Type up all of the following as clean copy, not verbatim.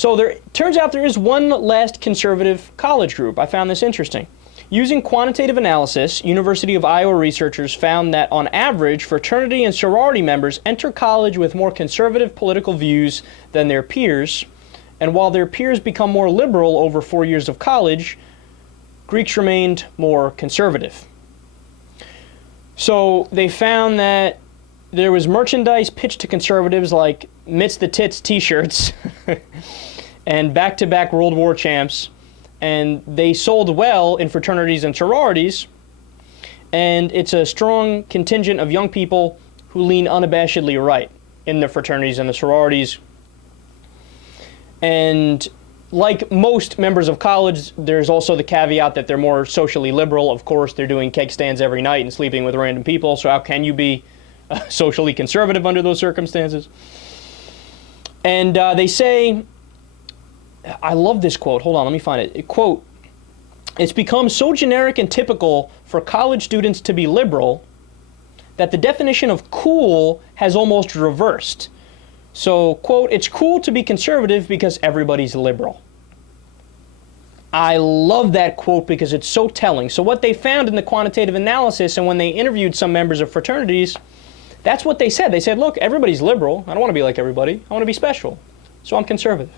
So there turns out there is one last conservative college group. I found this interesting. Using quantitative analysis, University of Iowa researchers found that on average, fraternity and sorority members enter college with more conservative political views than their peers. And while their peers become more liberal over 4 years of college, Greeks remained more conservative. So they found that there was merchandise pitched to conservatives like Mitts the Tits t-shirts and back-to-back World War champs, and they sold well in fraternities and sororities, and it's a strong contingent of young people who lean unabashedly right in the fraternities and the sororities. And like most members of college, there's also the caveat that they're more socially liberal. Of course, they're doing keg stands every night and sleeping with random people, so how can you be socially conservative under those circumstances? And they say, I love this quote. Hold on, let me find it. Quote, "It's become so generic and typical for college students to be liberal that the definition of cool has almost reversed. So, quote, it's cool to be conservative because everybody's liberal." I love that quote because it's so telling. So what they found in the quantitative analysis, and when they interviewed some members of fraternities, that's what they said. They said, look, everybody's liberal. I don't want to be like everybody. I want to be special. So I'm conservative.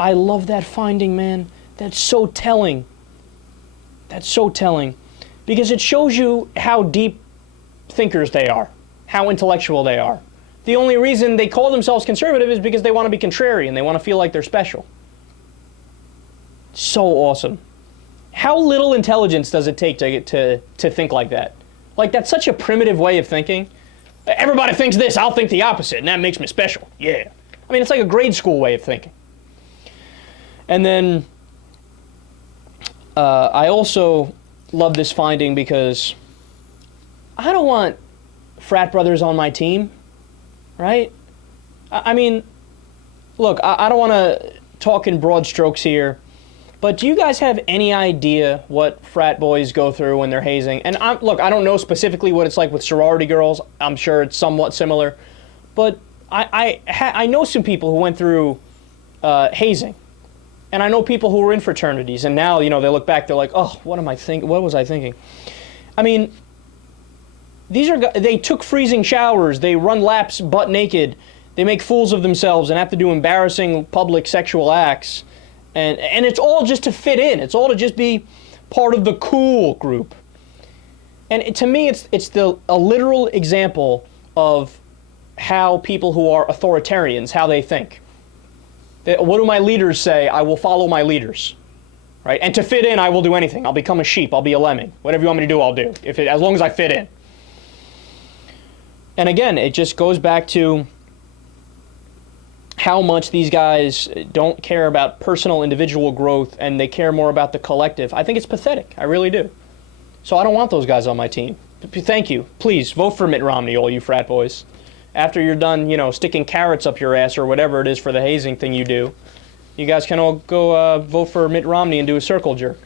I love that finding, man. That's so telling. That's so telling. Because it shows you how deep thinkers they are, how intellectual they are. The only reason they call themselves conservative is because they want to be contrarian. They want to feel like they're special. So awesome. How little intelligence does it take to think like that? Like, that's such a primitive way of thinking. Everybody thinks this, I'll think the opposite, and that makes me special. Yeah. I mean, it's like a grade school way of thinking. And then I also love this finding because I don't want frat brothers on my team, right? I mean, look, I don't want to talk in broad strokes here, but do you guys have any idea what frat boys go through when they're hazing? And look, I don't know specifically what it's like with sorority girls. I'm sure it's somewhat similar. But I know some people who went through hazing. And I know people who were in fraternities, and now, you know, they look back, they're like, oh, what was I thinking? I mean, they took freezing showers, they run laps butt naked, they make fools of themselves and have to do embarrassing public sexual acts. And it's all just to fit in. It's all to just be part of the cool group. And to me, it's a literal example of how people who are authoritarians, how they think. What do my leaders say? I will follow my leaders, right? And to fit in, I will do anything. I'll become a sheep. I'll be a lemming. Whatever you want me to do, I'll do. As long as I fit in. And again, it just goes back to how much these guys don't care about personal individual growth and they care more about the collective. I think it's pathetic. I really do. So I don't want those guys on my team. Thank you. Please vote for Mitt Romney, all you frat boys. After you're done, you know, sticking carrots up your ass or whatever it is for the hazing thing you do, you guys can all go vote for Mitt Romney and do a circle jerk.